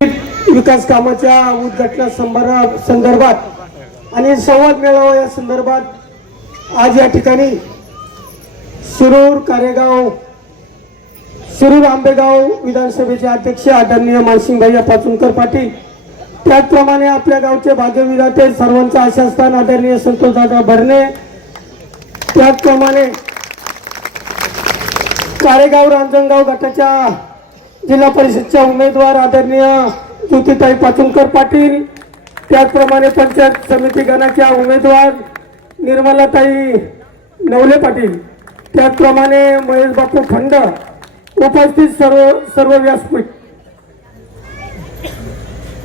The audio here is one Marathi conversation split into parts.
विकास कामाच्या उद्घाटना संदर्भात आणि संवाद मेळावा या संदर्भात आज या ठिकाणी शिरूर कारेगाव शिरूर आंबेगाव विधानसभेचे अध्यक्ष आदरणीय मानसिंगभाई पाचुंकर पाटील, त्याचप्रमाणे आपल्या गावचे भाग्यविधाते सर्वांचा आशास्थान आदरणीय संतोषदादा भरणे, त्याचप्रमाणे कारेगाव रांजणगाव गटाच्या जिल्हा परिषदच्या उमेदवार आदरणीय ज्योतिताई पाचुंकर पाटील, त्याचप्रमाणे पंचायत समिती गणाच्या उमेदवार निर्मलाताई नवले पाटील, त्याचप्रमाणे महेश बापू खंड, उपस्थित सर्व व्यासपीठ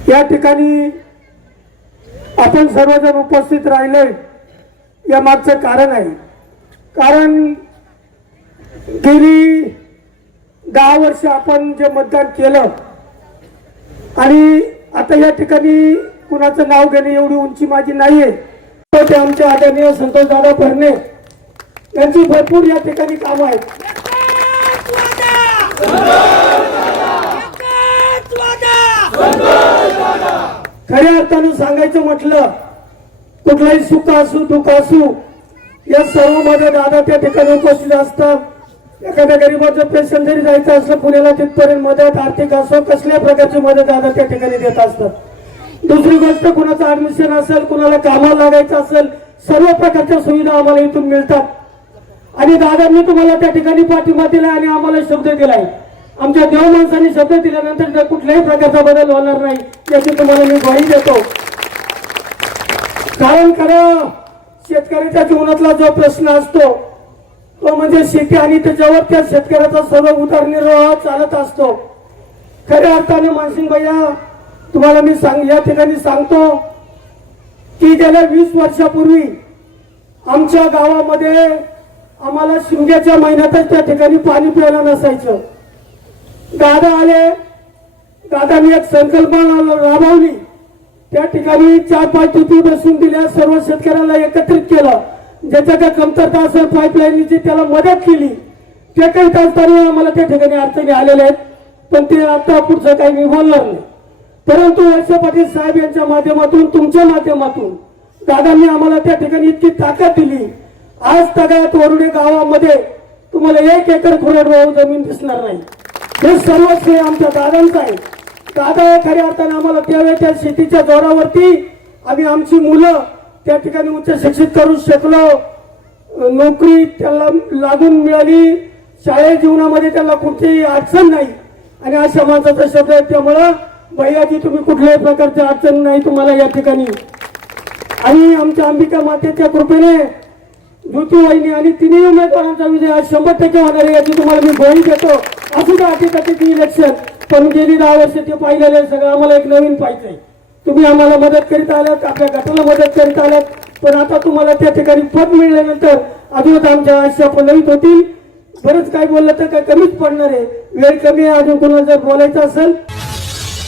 या ठिकाणी आपण सर्वजण उपस्थित राहिले या मागचं कारण आहे। कारण गेली 10 वर्ष आपण जे मतदान केलं आणि आता या ठिकाणी कुणाचं नाव घेणे एवढी उंची माझी नाहीये, ते आमचे आदरणीय संतोषदादा भरणे यांची भरपूर या ठिकाणी कामं आहेत। खऱ्या अर्थानं सांगायचं म्हटलं, कुठलाही सुख असू दुःख असू या सर्व मध्ये दादा त्या ठिकाणी उपस्थित असतात। एखाद्या गरीबाचं पेन्शन जरी जायचं असलं पुण्याला तिथपर्यंत मदत, आर्थिक असो कसल्या प्रकारची मदत दादा त्या ठिकाणी देत असतात। दुसरी गोष्ट, कुणाचं ऍडमिशन असेल, कुणाला कामाला लागायचं असेल, सर्व प्रकारच्या सुविधा आम्हाला इथून मिळतात। आणि दादांनी तुम्हाला त्या ठिकाणी पाठिंबा दिला आणि आम्हाला शब्द दिलाय। आमच्या देव माणसांनी शब्द दिल्यानंतर कुठल्याही प्रकारचा बदल होणार नाही याची तुम्हाला मी ग्वाही देतो। कारण खरं शेतकऱ्याच्या जीवनातला जो प्रश्न असतो तो म्हणजे शेती आणि त्याच्यावर त्या शेतकऱ्याचा सर्व उदरनिर्वाह चालत असतो। खऱ्या अर्थाने मानसिंग भैया तुम्हाला मी या ठिकाणी सांगतो की गेल्या 20 वर्षापूर्वी आमच्या गावामध्ये आम्हाला शिमग्याच्या महिन्यातच त्या ठिकाणी पाणी प्यायला नसायचं। दादा आले, दादांनी एक संकल्पना राबवली, त्या ठिकाणी 4-5 टिपी बसून दिल्या, सर्व शेतकऱ्यांना एकत्रित केलं, ज्याच्या काय कमतरता असेल पाईपलाईनची त्याला मदत केली। ते काही असताना आम्हाला त्या ठिकाणी अडचणी आलेल्या आहेत, पण ते आता पुढचं काही मी बोलणार नाही। परंतु वळसे पाटील साहेब यांच्या माध्यमातून, तुमच्या माध्यमातून दादांनी आम्हाला त्या ठिकाणी इतकी ताकद दिली, आज तगायत वरुडे गावामध्ये तुम्हाला 1 एकर कोरडवाहू जमीन दिसणार नाही। हे सर्व श्रेय आमच्या दादांचं आहे। दादा खऱ्या अर्थाने आम्हाला त्यावेळेच्या शेतीच्या जोरावरती आम्ही आमची मुलं त्या ठिकाणी उच्च शिक्षित करू शकलो, नोकरी त्याला लागून मिळाली, शाळेच्या जीवनामध्ये त्याला कुठलीही अडचण नाही आणि अशा माणसाचा शब्द आहे। त्यामुळं भैयाजी तुम्ही कुठल्याही प्रकारची अडचण नाही तुम्हाला या ठिकाणी। आणि आमच्या अंबिका मातेच्या कृपेने ज्योती वहिनी आणि तिन्ही उमेदवारांचा विजय आज 100% होणार आहे याची तुम्हाला मी ग्वाही देतो। असू द्या अटीतटीची इलेक्शन, पण गेली 10 वर्ष ते पाहिलेलं आहे सगळं, आम्हाला एक नवीन पाहिजे। तुम्ही आम्हाला मदत करीत आलात, आपल्या गटाला मदत करीत आलात, पण आता तुम्हाला त्या ठिकाणी पद मिळाल्यानंतर अजून आमच्या आशा फलित होतील। बरंच काय बोललं तर काय कमीच पडणार आहे, वेळ कमी आहे। अजून कोणाला जर बोलायचं असेल